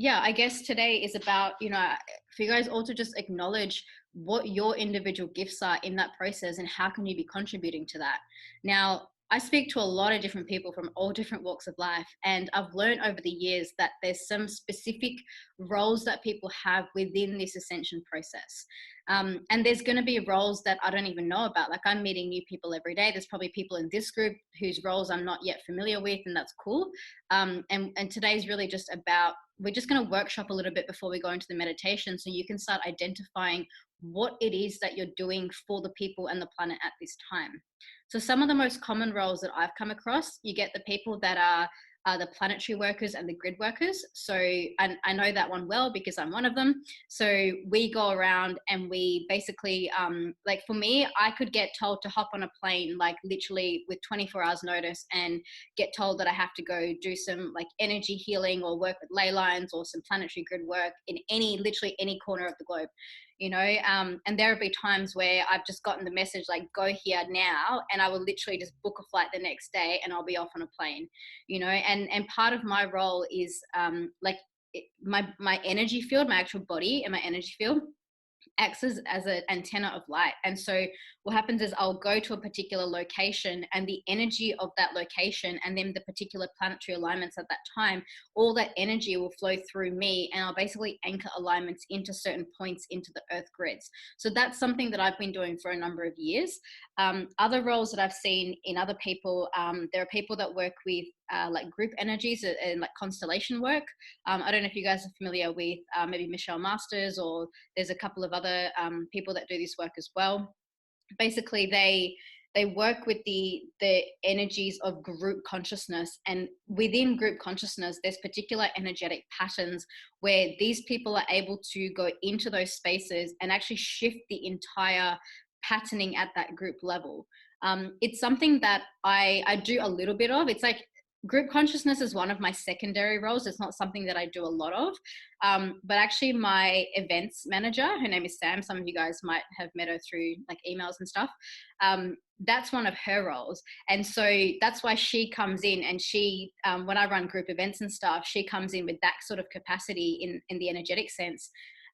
yeah, I guess today is about, for you guys all to just acknowledge what your individual gifts are in that process and how can you be contributing to that. Now, I speak to a lot of different people from all different walks of life, and I've learned over the years that there's some specific roles that people have within this ascension process. And there's going to be roles that I don't even know about. Like, I'm meeting new people every day. There's probably people in this group whose roles I'm not yet familiar with, and that's cool. And today's really just about, we're just going to workshop a little bit before we go into the meditation so you can start identifying what it is that you're doing for the people and the planet at this time. So some of the most common roles that I've come across, you get the people that are the planetary workers and the grid workers. So I know that one well because I'm one of them. So we go around and we basically, like for me, I could get told to hop on a plane, like literally with 24 hours notice, and get told that I have to go do some like energy healing or work with ley lines or some planetary grid work in literally any corner of the globe. And there will be times where I've just gotten the message like, go here now, and I will literally just book a flight the next day and I'll be off on a plane. And part of my role is my energy field, my actual body and my energy field acts as an antenna of light. And so what happens is I'll go to a particular location, and the energy of that location and then the particular planetary alignments at that time, all that energy will flow through me, and I'll basically anchor alignments into certain points into the earth grids. So that's something that I've been doing for a number of years. Other roles that I've seen in other people, there are people that work with like group energies and like constellation work. I don't know if you guys are familiar with maybe Michelle Masters, or there's a couple of other people that do this work as well. Basically, they work with the energies of group consciousness, and within group consciousness there's particular energetic patterns where these people are able to go into those spaces and actually shift the entire patterning at that group level. It's something that I do a little bit of. It's like group consciousness is one of my secondary roles. It's not something that I do a lot of. But actually my events manager, her name is Sam. Some of you guys might have met her through like emails and stuff. That's one of her roles. And so that's why she comes in, and she, when I run group events and stuff, she comes in with that sort of capacity in the energetic sense.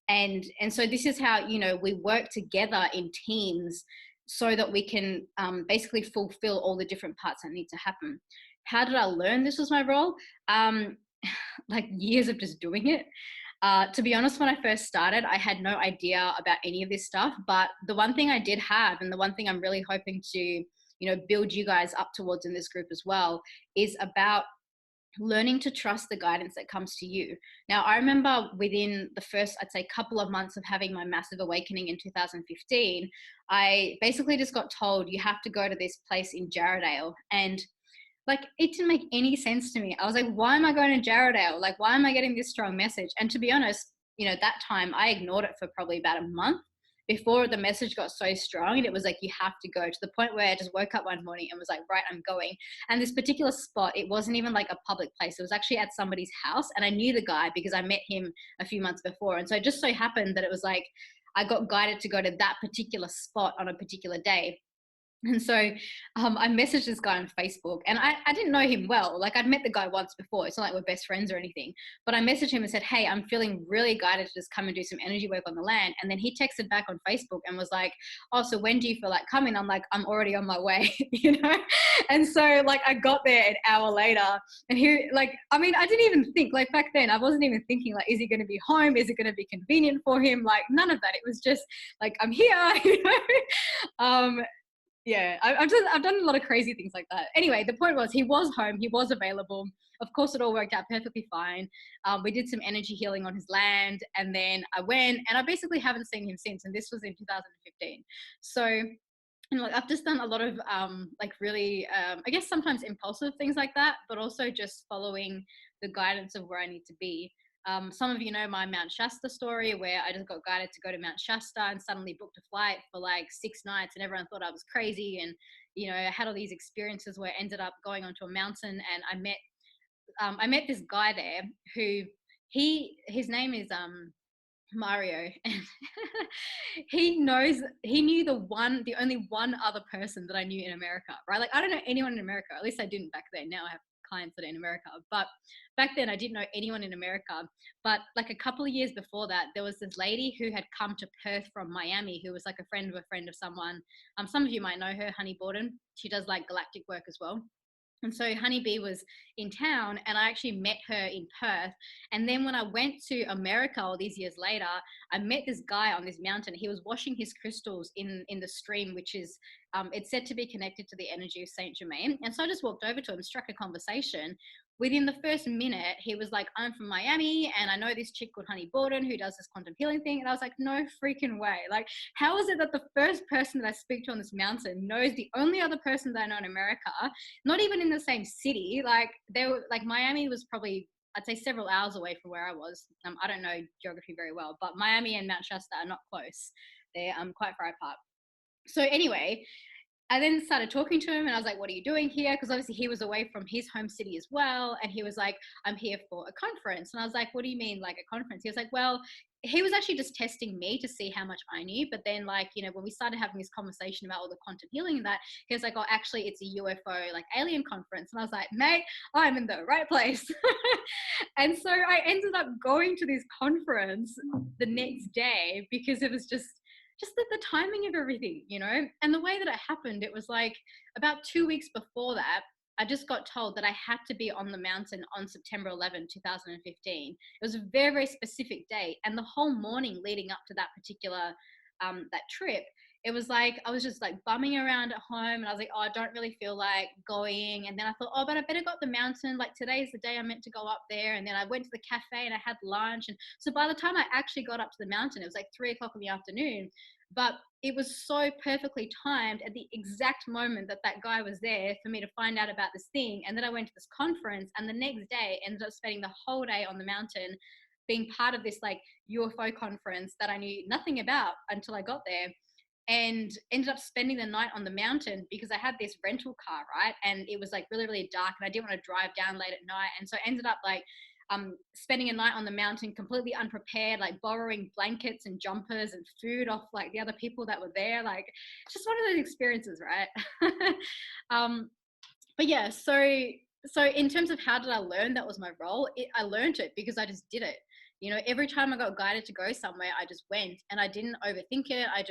And so this is how, we work together in teams so that we can basically fulfill all the different parts that need to happen. How did I learn this was my role? Like years of just doing it. To be honest, when I first started, I had no idea about any of this stuff. But the one thing I did have, and the one thing I'm really hoping to, build you guys up towards in this group as well, is about learning to trust the guidance that comes to you. Now, I remember within the first, I'd say, couple of months of having my massive awakening in 2015, I basically just got told, you have to go to this place in Jarrahdale. And like, it didn't make any sense to me. I was like, why am I going to Jarrahdale? Like, why am I getting this strong message? And to be honest, that time I ignored it for probably about a month before the message got so strong. And it was like, you have to go, to the point where I just woke up one morning and was like, right, I'm going. And this particular spot, it wasn't even like a public place. It was actually at somebody's house. And I knew the guy because I met him a few months before. And so it just so happened that it was like, I got guided to go to that particular spot on a particular day. And so I messaged this guy on Facebook, and I didn't know him well. Like, I'd met the guy once before. It's not like we're best friends or anything. But I messaged him and said, hey, I'm feeling really guided to just come and do some energy work on the land. And then he texted back on Facebook and was like, oh, so when do you feel like coming? I'm like, I'm already on my way, And so like I got there an hour later, and he like, I mean, I didn't even think, like back then, I wasn't even thinking like, is he going to be home? Is it going to be convenient for him? Like none of that. It was just like, I'm here, Yeah, I've done a lot of crazy things like that. Anyway, the point was he was home, he was available. Of course, it all worked out perfectly fine. We did some energy healing on his land, and then I went, and I basically haven't seen him since. And this was in 2015. So, like, I've just done a lot of like really, I guess sometimes impulsive things like that, but also just following the guidance of where I need to be. Some of you know my Mount Shasta story, where I just got guided to go to Mount Shasta and suddenly booked a flight for like 6 nights, and everyone thought I was crazy. And, I had all these experiences where I ended up going onto a mountain, and I met this guy there who his name is Mario, and he knew the only one other person that I knew in America, right? Like, I don't know anyone in America, at least I didn't back then. Now I have clients that are in America. But back then I didn't know anyone in America. But like a couple of years before that, there was this lady who had come to Perth from Miami, who was like a friend of someone. Some of you might know her, Honey Borden. She does like galactic work as well. And so Honeybee was in town, and I actually met her in Perth. And then when I went to America all these years later, I met this guy on this mountain. He was washing his crystals in the stream, which is, it's said to be connected to the energy of Saint Germain. And so I just walked over to him, struck a conversation. Within the first minute, he was like, I'm from Miami, and I know this chick called Honey Borden who does this quantum healing thing. And I was like, no freaking way. Like, how is it that the first person that I speak to on this mountain knows the only other person that I know in America, not even in the same city? Like, they were like, Miami was probably, I'd say, several hours away from where I was. I don't know geography very well, but Miami and Mount Shasta are not close. They're quite far apart. So anyway, I then started talking to him, and I was like, what are you doing here? Because obviously he was away from his home city as well. And he was like, I'm here for a conference. And I was like, what do you mean, like a conference? He was like, well, he was actually just testing me to see how much I knew. But then, like, you know, when we started having this conversation about all the quantum healing and that, he was like, oh, actually it's a UFO, like alien conference. And I was like, mate, I'm in the right place. And so I ended up going to this conference the next day because it was just the timing of everything, you know. And the way that it happened, it was like about 2 weeks before that, I just got told that I had to be on the mountain on September 11, 2015. It was a very, very specific date. And the whole morning leading up to that particular, that trip, it was like, I was just like bumming around at home, and I was like, oh, I don't really feel like going. And then I thought, oh, but I better go up the mountain. Like, today's the day I meant to go up there. And then I went to the cafe and I had lunch. And so by the time I actually got up to the mountain, it was like 3 o'clock in the afternoon. But it was so perfectly timed at the exact moment that that guy was there for me to find out about this thing. And then I went to this conference, and the next day ended up spending the whole day on the mountain being part of this like UFO conference that I knew nothing about until I got there, and ended up spending the night on the mountain because I had this rental car, right? And it was like really, really dark, and I didn't want to drive down late at night. And so I ended up like spending a night on the mountain completely unprepared, like borrowing blankets and jumpers and food off like the other people that were there. Like, just one of those experiences, right? But yeah, so in terms of how did I learn that was my role, I learned it because I just did it. You know, every time I got guided to go somewhere, I just went, and I didn't overthink it. I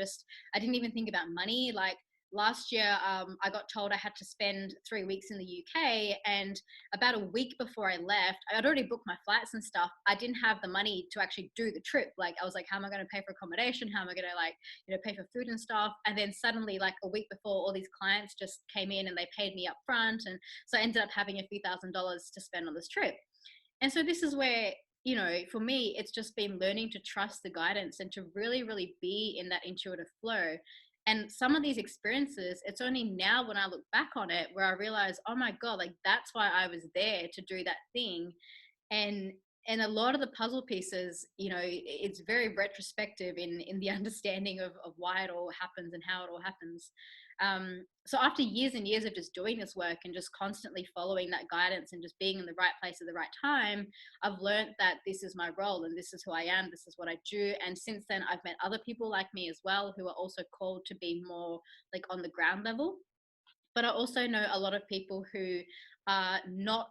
didn't even think about money. Like last year, I got told I had to spend 3 weeks in the UK, and about a week before I left, I'd already booked my flights and stuff. I didn't have the money to actually do the trip. Like, I was like, how am I going to pay for accommodation? How am I going to, like, you know, pay for food and stuff? And then suddenly, like a week before, all these clients just came in and they paid me up front. And so I ended up having a few $1,000s to spend on this trip. And so this is where, you know, for me, it's just been learning to trust the guidance and to really, really be in that intuitive flow. And some of these experiences, it's only now when I look back on it where I realize, oh my God, like that's why I was there to do that thing. And a lot of the puzzle pieces, you know, it's very retrospective in the understanding of why it all happens and how it all happens. So after years and years of just doing this work and just constantly following that guidance and just being in the right place at the right time, I've learned that this is my role and this is who I am, this is what I do. And since then, I've met other people like me as well who are also called to be more like on the ground level. But I also know a lot of people who are not,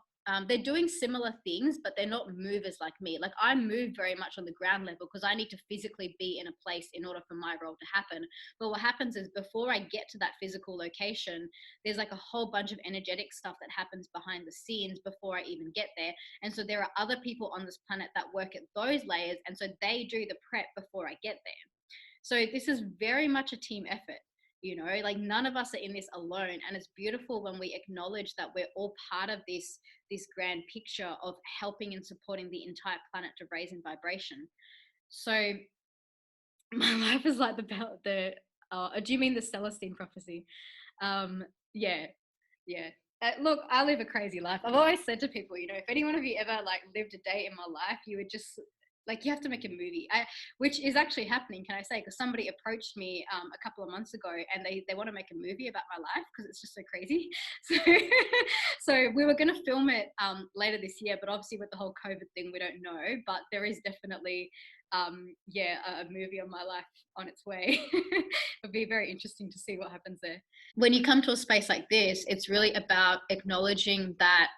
they're doing similar things, but they're not movers like me. Like, I move very much on the ground level because I need to physically be in a place in order for my role to happen. But what happens is before I get to that physical location, there's like a whole bunch of energetic stuff that happens behind the scenes before I even get there. And so there are other people on this planet that work at those layers. And so they do the prep before I get there. So this is very much a team effort. You know, like none of us are in this alone. And it's beautiful when we acknowledge that we're all part of this grand picture of helping and supporting the entire planet to raise in vibration. So my life is like do you mean the Celestine prophecy? Yeah. Look, I live a crazy life. I've always said to people, you know, if any one of you ever like lived a day in my life, you would just like, you have to make a movie, which is actually happening, can I say, because somebody approached me a couple of months ago and they want to make a movie about my life because it's just so crazy. So we were going to film it later this year, but obviously with the whole COVID thing, we don't know, but there is definitely, a movie on my life on its way. It'll be very interesting to see what happens there. When you come to a space like this, it's really about acknowledging that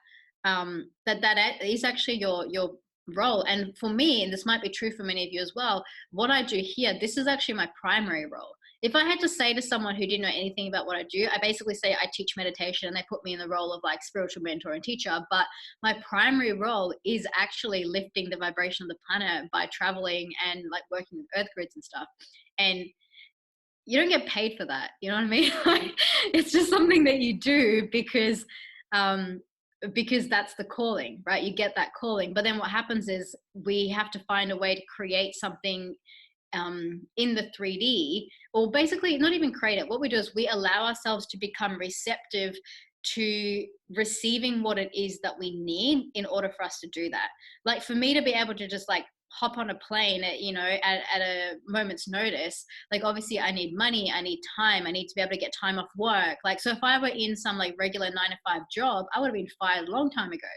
that is actually your role. And for me, and this might be true for many of you as well, what I do here, this is actually my primary role. If I had to say to someone who didn't know anything about what I do, I basically say I teach meditation, and they put me in the role of like spiritual mentor and teacher. But my primary role is actually lifting the vibration of the planet by traveling and like working with earth grids and stuff. And you don't get paid for that. You know what I mean? Like, it's just something that you do um, because that's the calling, right? You get that calling. But then what happens is we have to find a way to create something in the 3D, or basically not even create it. What we do is we allow ourselves to become receptive to receiving what it is that we need in order for us to do that. Like for me to be able to just like hop on a plane at, you know, at a moment's notice, like obviously I need money, I need time, I need to be able to get time off work. Like, so if I were in some like regular 9-to-5 job, I would have been fired a long time ago.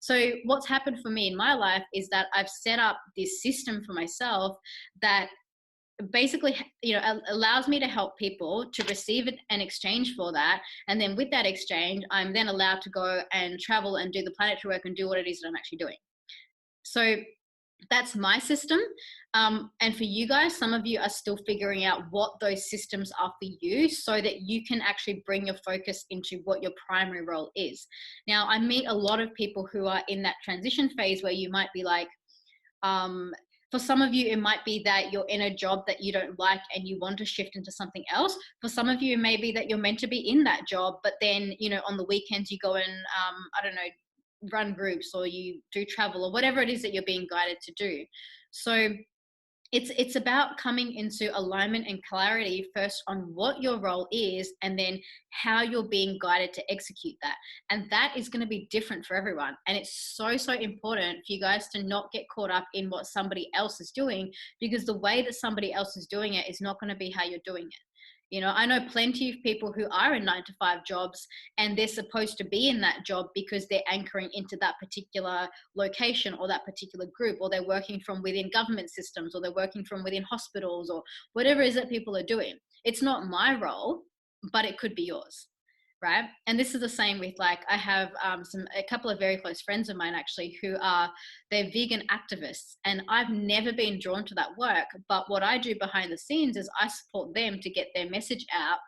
So what's happened for me in my life is that I've set up this system for myself that basically, you know, allows me to help people to receive an exchange for that. And then with that exchange, I'm then allowed to go and travel and do the planetary work and do what it is that I'm actually doing. So that's my system. And for you guys, some of you are still figuring out what those systems are for you so that you can actually bring your focus into what your primary role is. Now, I meet a lot of people who are in that transition phase where you might be like, for some of you, it might be that you're in a job that you don't like and you want to shift into something else. For some of you, it may be that you're meant to be in that job, but then, you know, on the weekends you go and, I don't know, run groups, or you do travel, or whatever it is that you're being guided to do. So it's about coming into alignment and clarity first on what your role is, and then how you're being guided to execute that. And that is going to be different for everyone. And it's so important for you guys to not get caught up in what somebody else is doing, because the way that somebody else is doing it is not going to be how you're doing it. You know, I know plenty of people who are in 9-to-5 jobs, and they're supposed to be in that job because they're anchoring into that particular location or that particular group, or they're working from within government systems, or they're working from within hospitals, or whatever it is that people are doing. It's not my role, but it could be yours. Right. And this is the same with, like, I have a couple of very close friends of mine actually who are, they're vegan activists, and I've never been drawn to that work. But what I do behind the scenes is I support them to get their message out,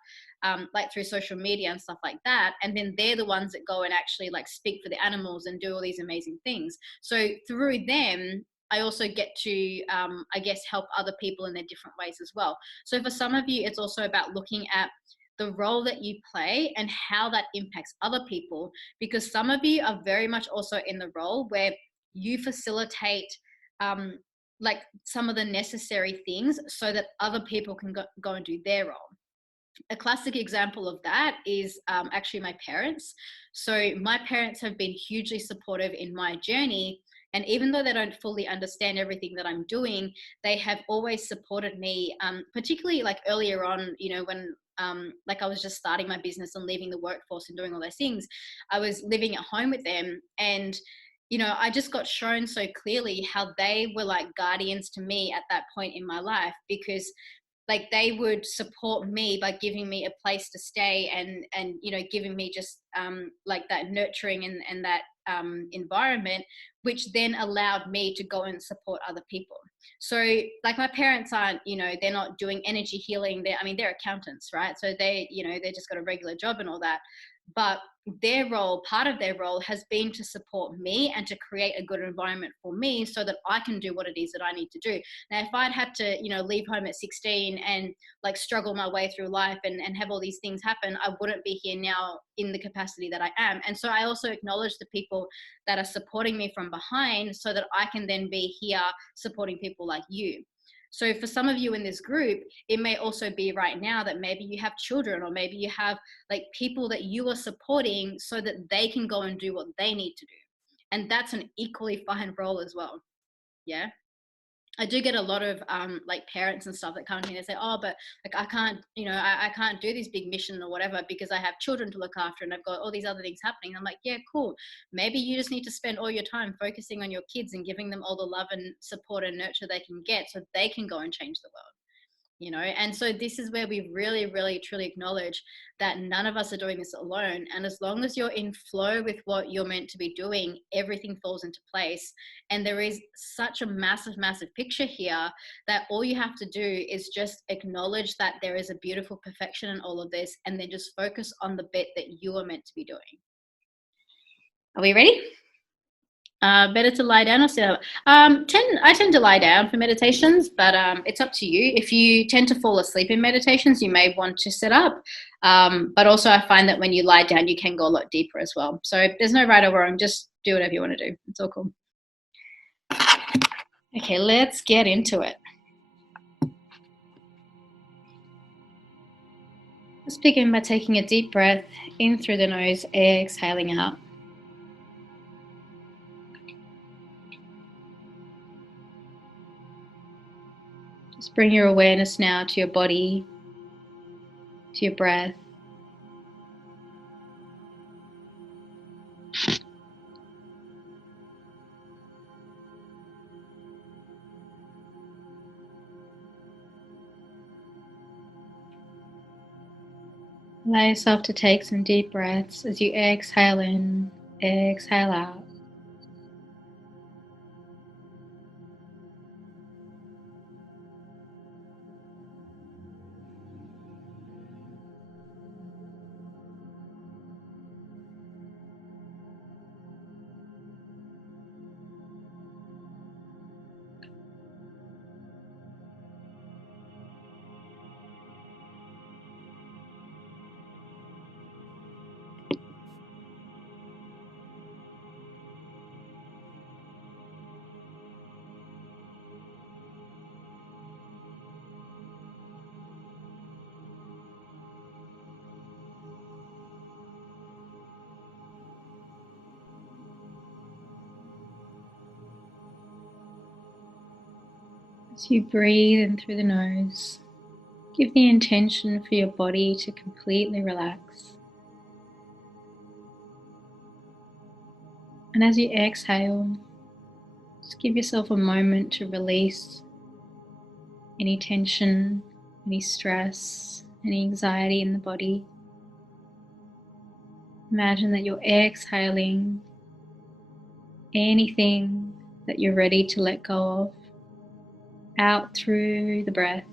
like through social media and stuff like that. And then they're the ones that go and actually like speak for the animals and do all these amazing things. So through them, I also get to, I guess, help other people in their different ways as well. So for some of you, it's also about looking at the role that you play and how that impacts other people, because some of you are very much also in the role where you facilitate like some of the necessary things so that other people can go and do their role. A classic example of that is actually my parents. So my parents have been hugely supportive in my journey. And even though they don't fully understand everything that I'm doing, they have always supported me, particularly like earlier on, you know, when like I was just starting my business and leaving the workforce and doing all those things. I was living at home with them, and you know, I just got shown so clearly how they were like guardians to me at that point in my life, because like they would support me by giving me a place to stay, and you know, giving me just like that nurturing and that environment, which then allowed me to go and support other people. So like my parents aren't, you know, they're not doing energy healing. I mean, they're accountants, right? So they, you know, they just got a regular job and all that. But their role, part of their role has been to support me and to create a good environment for me so that I can do what it is that I need to do. Now, if I'd had to, you know, leave home at 16 and like struggle my way through life and have all these things happen, I wouldn't be here now in the capacity that I am. And so I also acknowledge the people that are supporting me from behind so that I can then be here supporting people like you. So for some of you in this group, it may also be right now that maybe you have children, or maybe you have like people that you are supporting so that they can go and do what they need to do. And that's an equally fine role as well. Yeah. I do get a lot of like parents and stuff that come to me and say, oh, but like I can't, you know, I can't do this big mission or whatever because I have children to look after and I've got all these other things happening. I'm like, yeah, cool. Maybe you just need to spend all your time focusing on your kids and giving them all the love and support and nurture they can get so they can go and change the world. you know. And so this is where we really, really, truly acknowledge that none of us are doing this alone. And as long as you're in flow with what you're meant to be doing, everything falls into place. And there is such a massive, massive picture here that all you have to do is just acknowledge that there is a beautiful perfection in all of this, and then just focus on the bit that you are meant to be doing. Are we ready? Better to lie down or sit up? I tend to lie down for meditations, but it's up to you. If you tend to fall asleep in meditations, you may want to sit up. But also I find that when you lie down, you can go a lot deeper as well. So there's no right or wrong. Just do whatever you want to do. It's all cool. Okay, let's get into it. Let's begin by taking a deep breath in through the nose, exhaling out. Just bring your awareness now to your body, to your breath. Allow yourself to take some deep breaths as you exhale in, exhale out. As you breathe in through the nose, give the intention for your body to completely relax. And as you exhale, just give yourself a moment to release any tension, any stress, any anxiety in the body. Imagine that you're exhaling anything that you're ready to let go of out through the breath.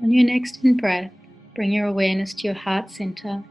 On your next in-breath, bring your awareness to your heart center.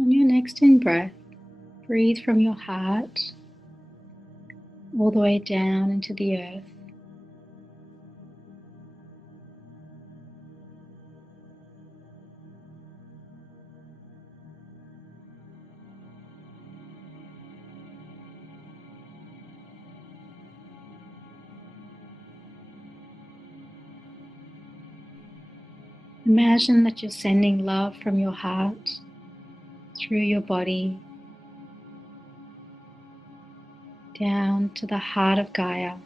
On your next in-breath, breathe from your heart all the way down into the earth. Imagine that you're sending love from your heart through your body down to the heart of Gaia.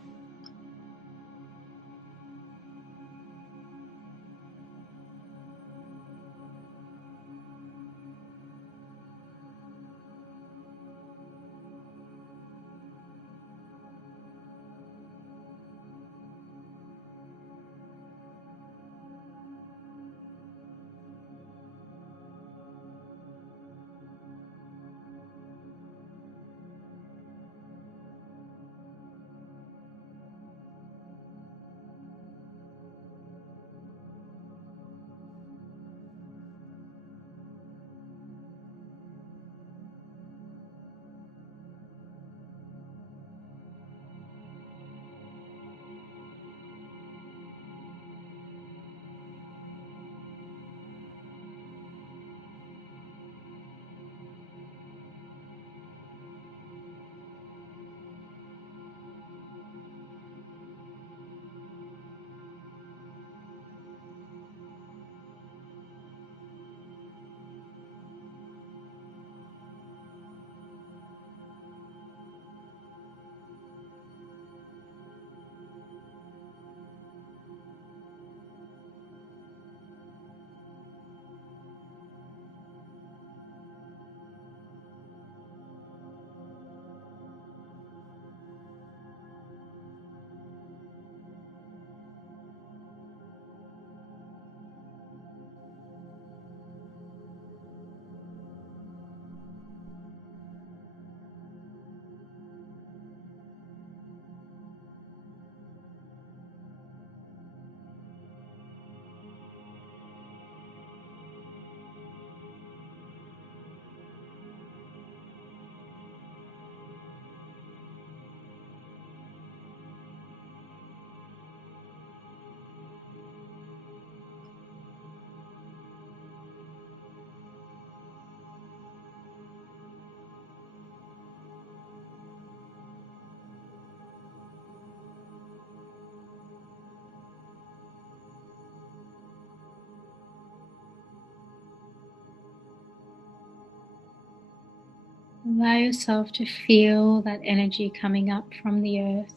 Allow yourself to feel that energy coming up from the earth.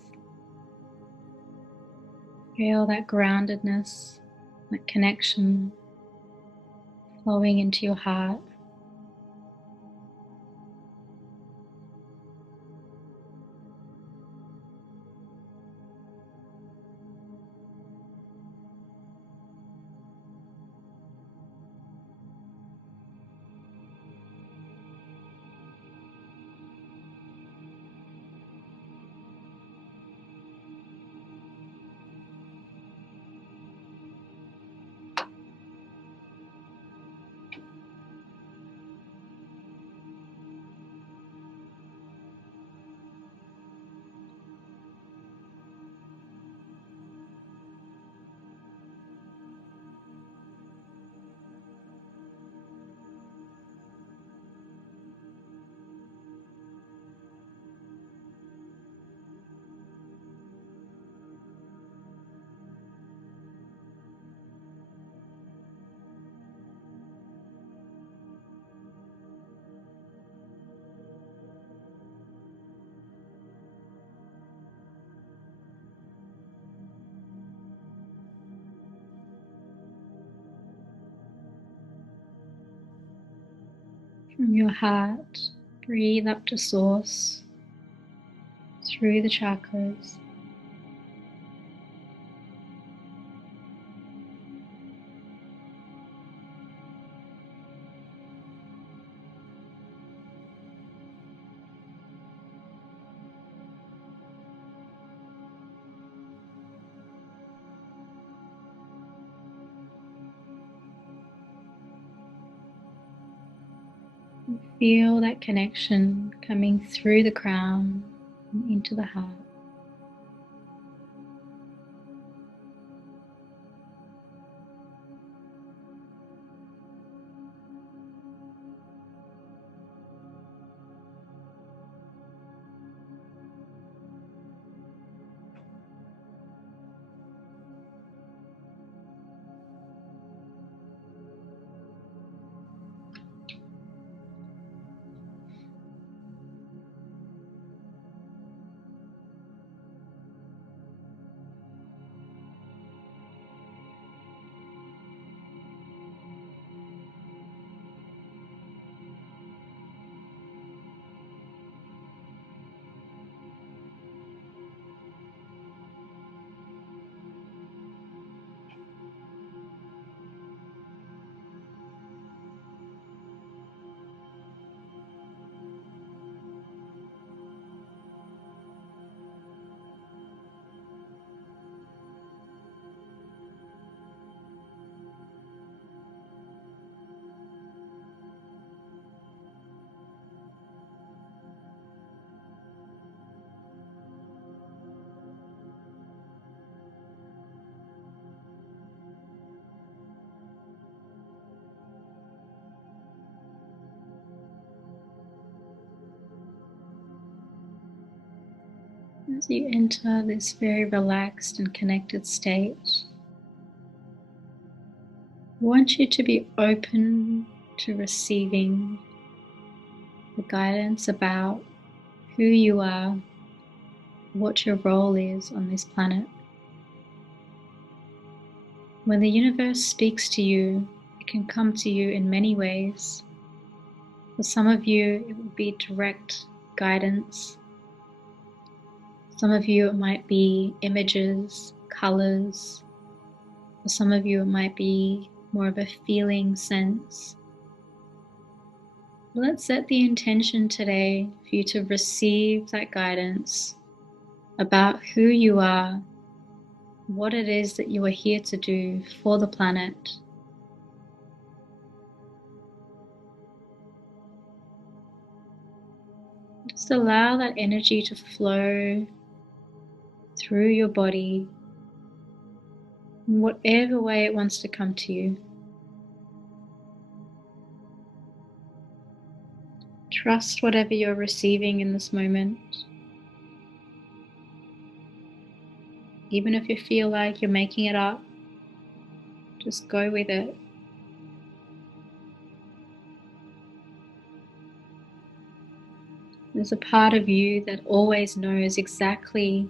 Feel that groundedness, that connection flowing into your heart. From your heart, breathe up to source through the chakras. Feel that connection coming through the crown and into the heart. As you enter this very relaxed and connected state, I want you to be open to receiving the guidance about who you are, what your role is on this planet. When the universe speaks to you, it can come to you in many ways. For some of you, it will be direct guidance. Some of you, it might be images, colors. For some of you, it might be more of a feeling sense. Let's set the intention today for you to receive that guidance about who you are, what it is that you are here to do for the planet. Just allow that energy to flow through your body in whatever way it wants to come to you. Trust whatever you're receiving in this moment. Even if you feel like you're making it up, just go with it. There's a part of you that always knows exactly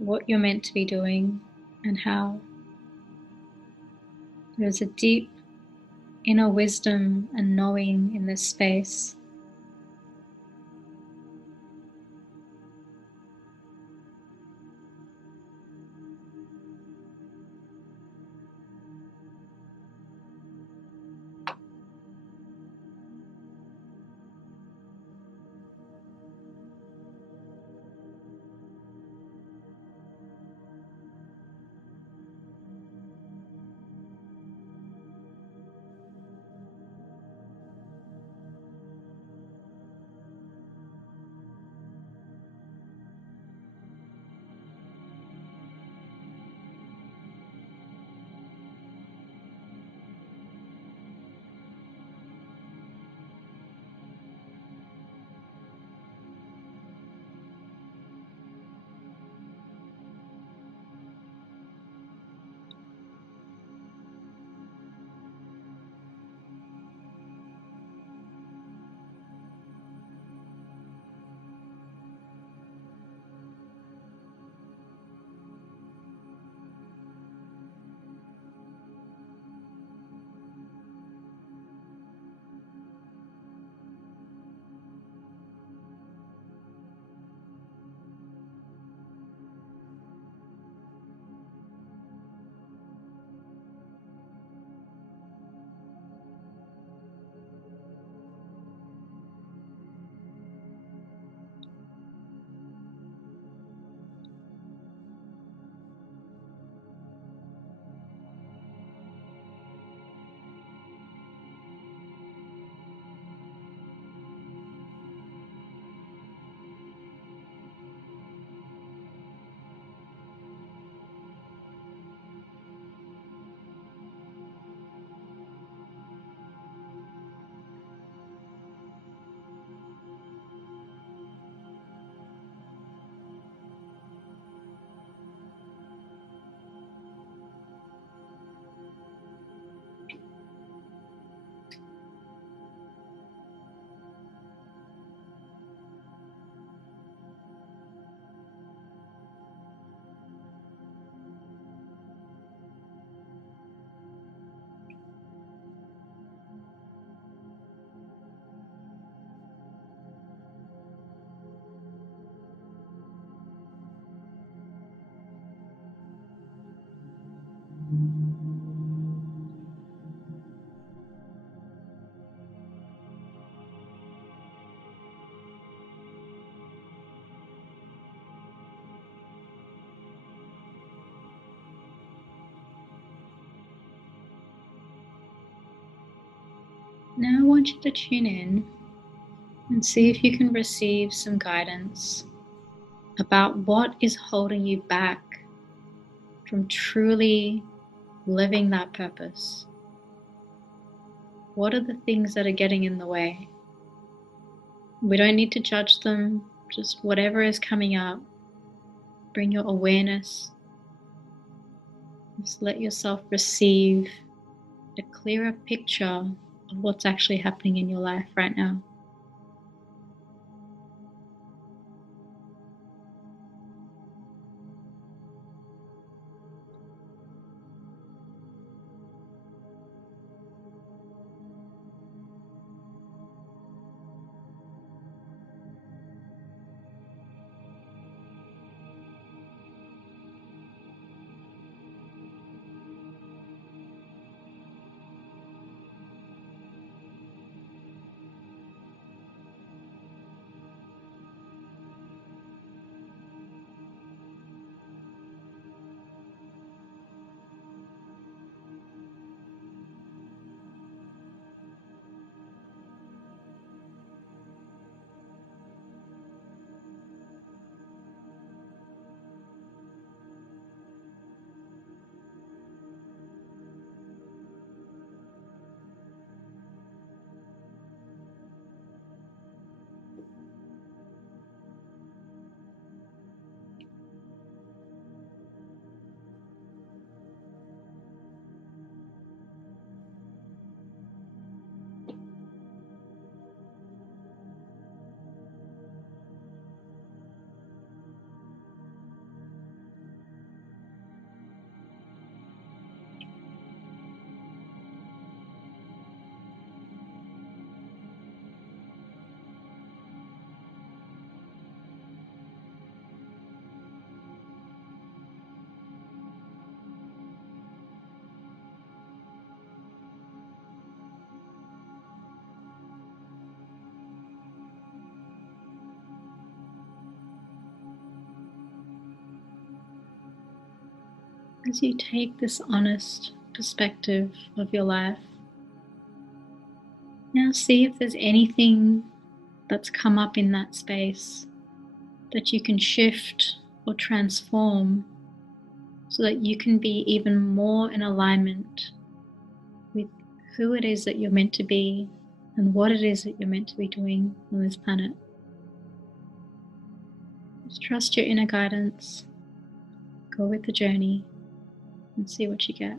what you're meant to be doing and how. There's a deep inner wisdom and knowing in this space. Now I want you to tune in and see if you can receive some guidance about what is holding you back from truly living that purpose. What are the things that are getting in the way? We don't need to judge them, just whatever is coming up, bring your awareness. Just let yourself receive a clearer picture of what's actually happening in your life right now. As you take this honest perspective of your life, now see if there's anything that's come up in that space that you can shift or transform so that you can be even more in alignment with who it is that you're meant to be and what it is that you're meant to be doing on this planet. Just trust your inner guidance, go with the journey, and see what you get.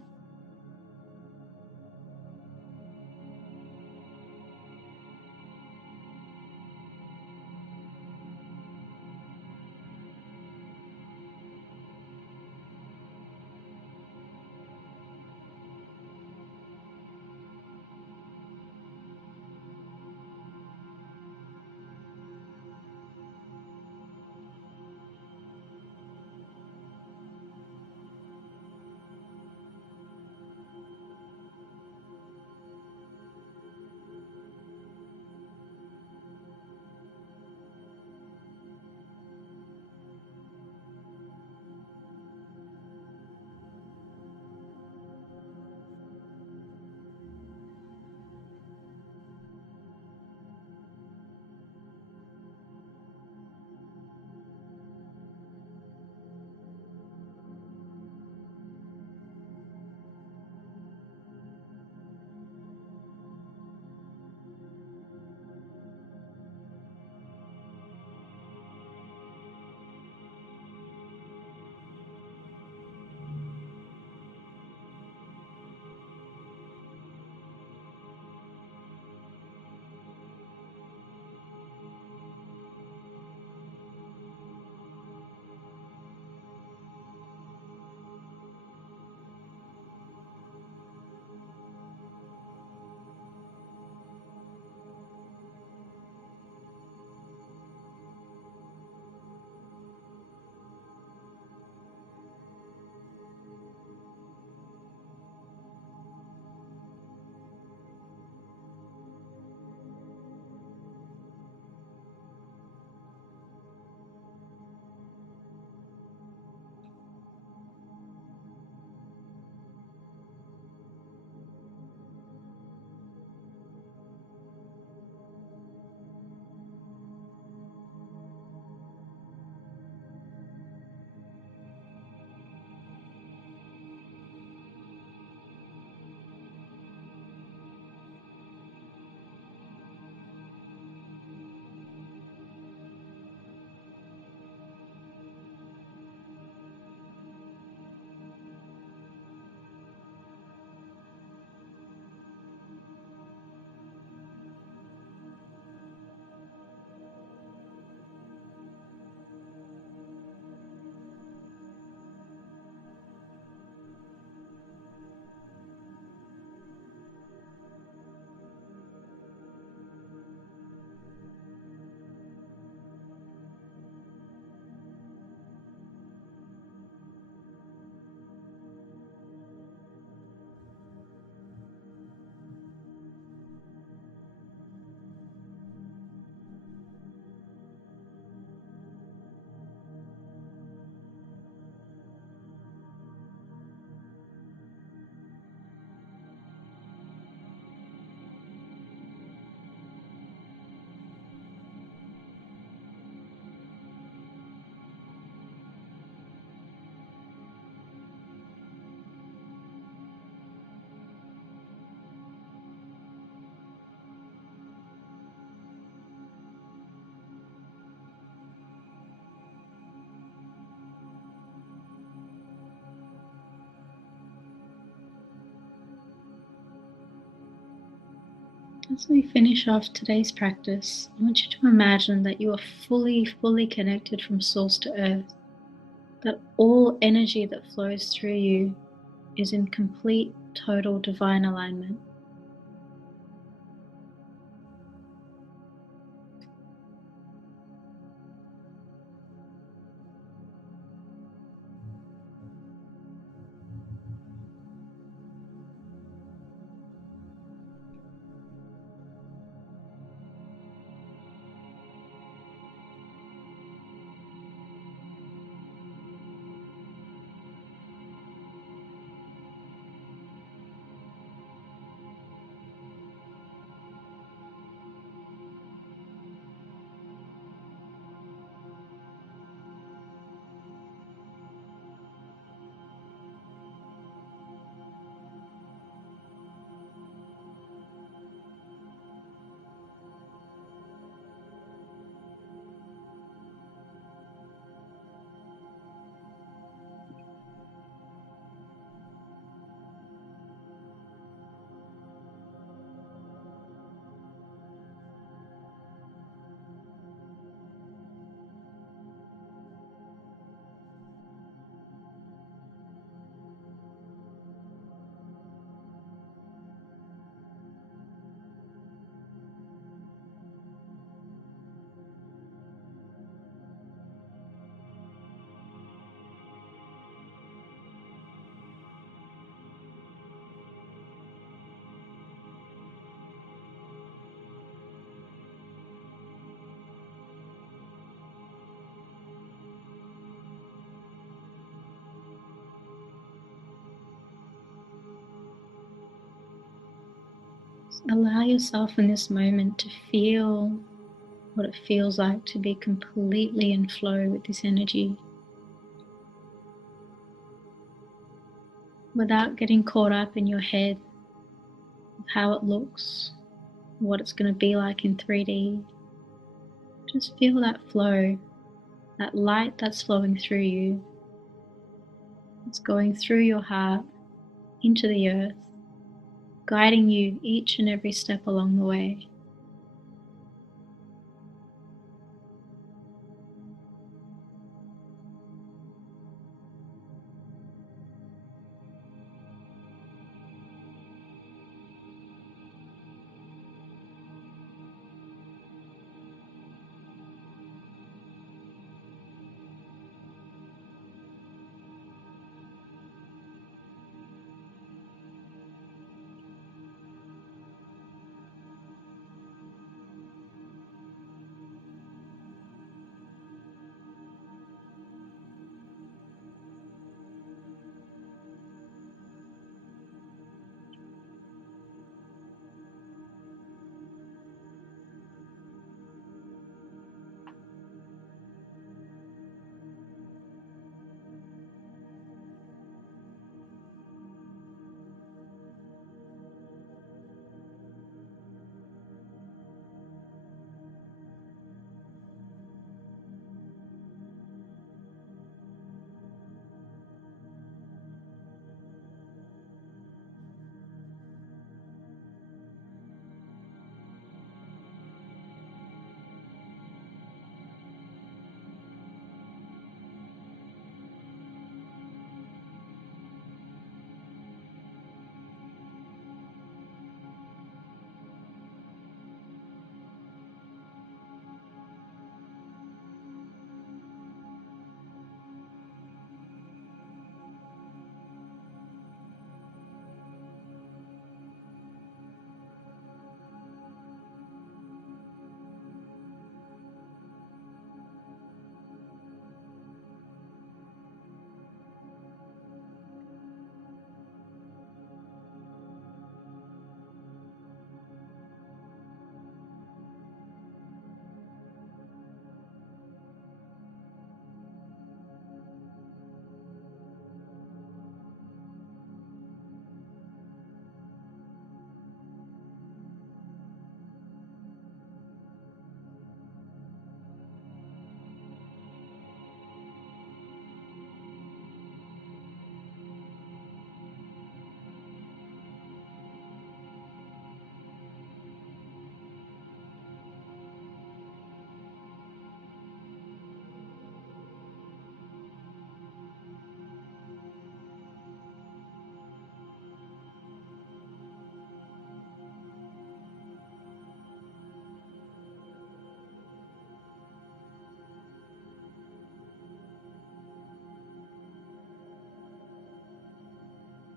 As we finish off today's practice, I want you to imagine that you are fully connected from source to earth, that all energy that flows through you is in complete, total divine alignment. Allow yourself in this moment to feel what it feels like to be completely in flow with this energy, without getting caught up in your head of how it looks, what it's going to be like in 3D. Just feel that flow, that light that's flowing through you. It's going through your heart into the earth, guiding you each and every step along the way.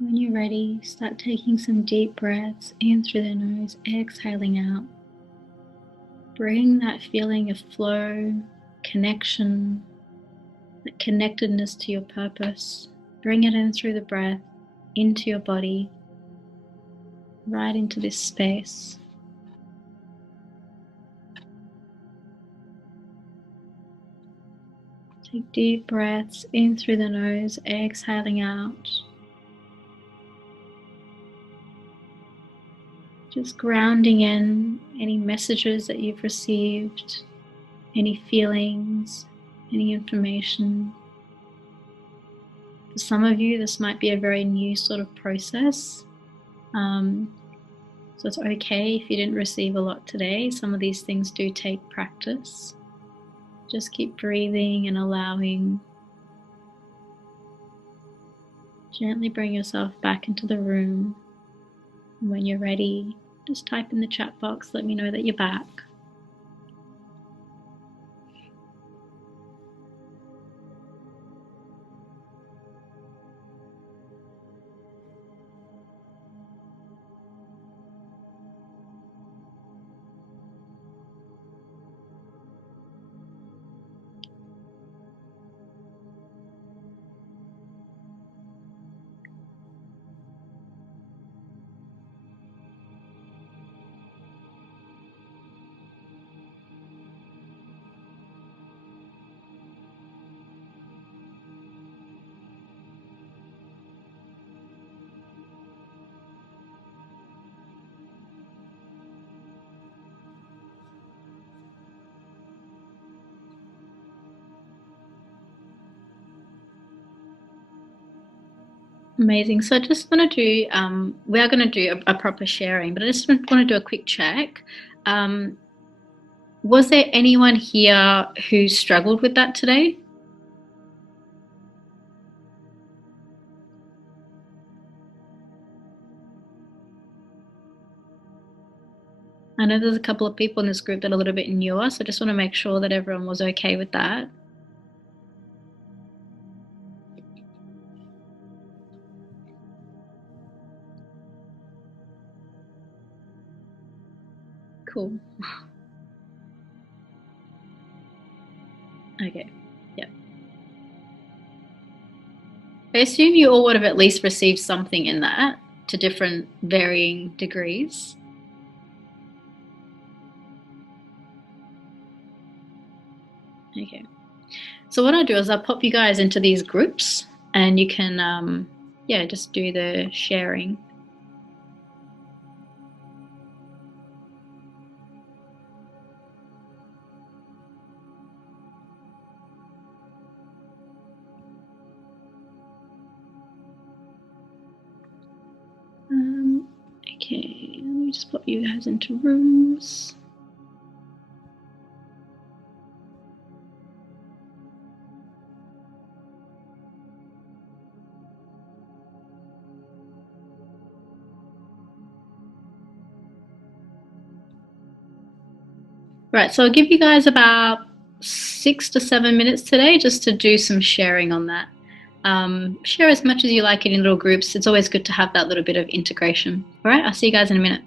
When you're ready, start taking some deep breaths in through the nose, exhaling out. Bring that feeling of flow, connection, that connectedness to your purpose. Bring it in through the breath, into your body, right into this space. Take deep breaths in through the nose, exhaling out. Just grounding in any messages that you've received, any feelings, any information. For some of you, this might be a very new sort of process. So it's okay if you didn't receive a lot today. Some of these things do take practice. Just keep breathing and allowing. Gently bring yourself back into the room. And when you're ready, just type in the chat box, let me know that you're back. Amazing. So I just want to do, we are going to do a proper sharing, but I just want to do a quick check. Was there anyone here who struggled with that today? I know there's a couple of people in this group that are a little bit newer, so I just want to make sure that everyone was okay with that. Cool. Okay, yeah. I assume you all would have at least received something in that to different varying degrees. Okay. So what I'll do is I'll pop you guys into these groups and you can, yeah, just do the sharing. Okay, let me just pop you guys into rooms. Right, so I'll give you guys about 6 to 7 minutes today just to do some sharing on that. Share as much as you like in little groups. It's always good to have that little bit of integration. All right, I'll see you guys in a minute.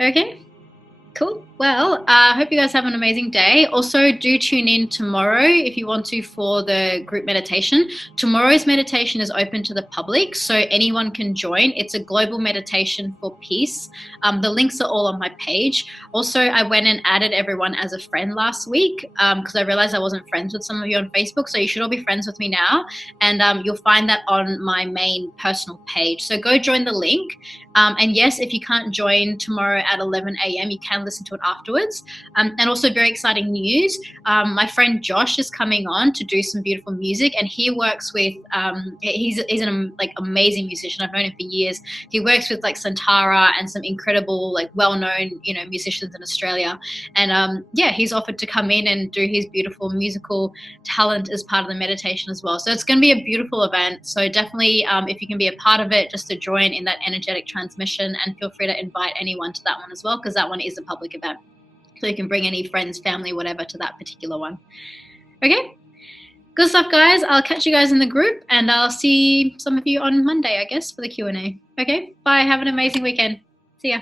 Okay. Cool. Well, I hope you guys have an amazing day. Also, do tune in tomorrow if you want to for the group meditation. Tomorrow's meditation is open to the public, so anyone can join. It's a global meditation for peace. The links are all on my page. Also, I went and added everyone as a friend last week because I realized I wasn't friends with some of you on Facebook, so you should all be friends with me now. And you'll find that on my main personal page. So go join the link. And yes, if you can't join tomorrow at 11 a.m., you can listen to it afterwards. And also very exciting news. My friend Josh is coming on to do some beautiful music, and he works with, he's an like amazing musician. I've known him for years. He works with like Santara and some incredible, like well-known, musicians in Australia. And yeah, he's offered to come in and do his beautiful musical talent as part of the meditation as well. So it's going to be a beautiful event. So definitely, if you can be a part of it, just to join in that energetic transmission, and feel free to invite anyone to that one as well, because that one is a public event. So you can bring any friends, family, whatever to that particular one. Okay, good stuff, guys. I'll catch you guys in the group, and I'll see some of you on Monday, I guess, for the Q&A. Okay, bye. Have an amazing weekend. See ya.